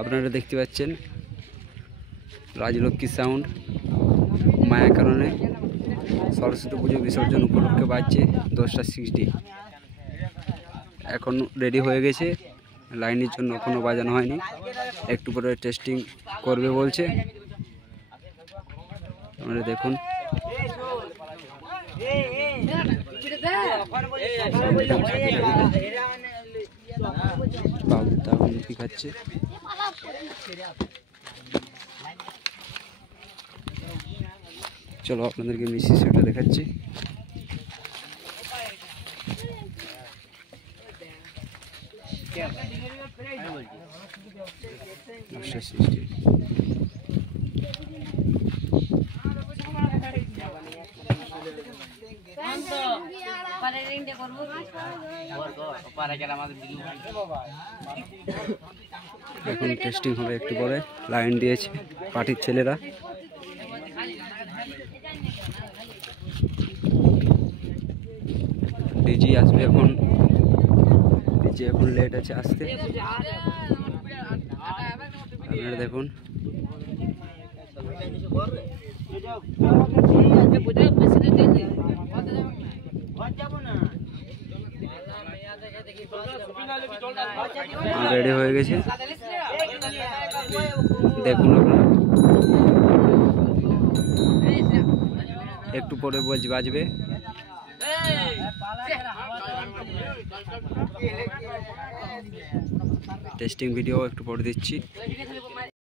আপনারা দেখতে পাচ্ছেন রাজলক্ষ্মী সাউন্ড মায়া কারণে সরস্বতী পুজো বিসর্জন উপলক্ষে বাজছে 10টা 60। এখন রেডি হয়ে গেছে, লাইনের জন্য এখনো বাজানো হয়নি, একটু পরে টেস্টিং করবে বলছে। আপনারা দেখুন বাবু তাও মুখি খাচ্ছে। চলো আপনাদেরকে মিষ্টি সেটা দেখাচ্ছি। এখন টেস্টিং হবে একটু পরে, লাইন দিয়েছে পার্টির ছেলেরা। ডিজি আসবে এখন, ডিজি এখন লেট আছে আসতে। আপনারা দেখুন রেডি হয়ে গেছে, দেখুন আপনারা। একটু পরে বাজবে। টেস্টিং ভিডিও একটু পরে দিচ্ছি।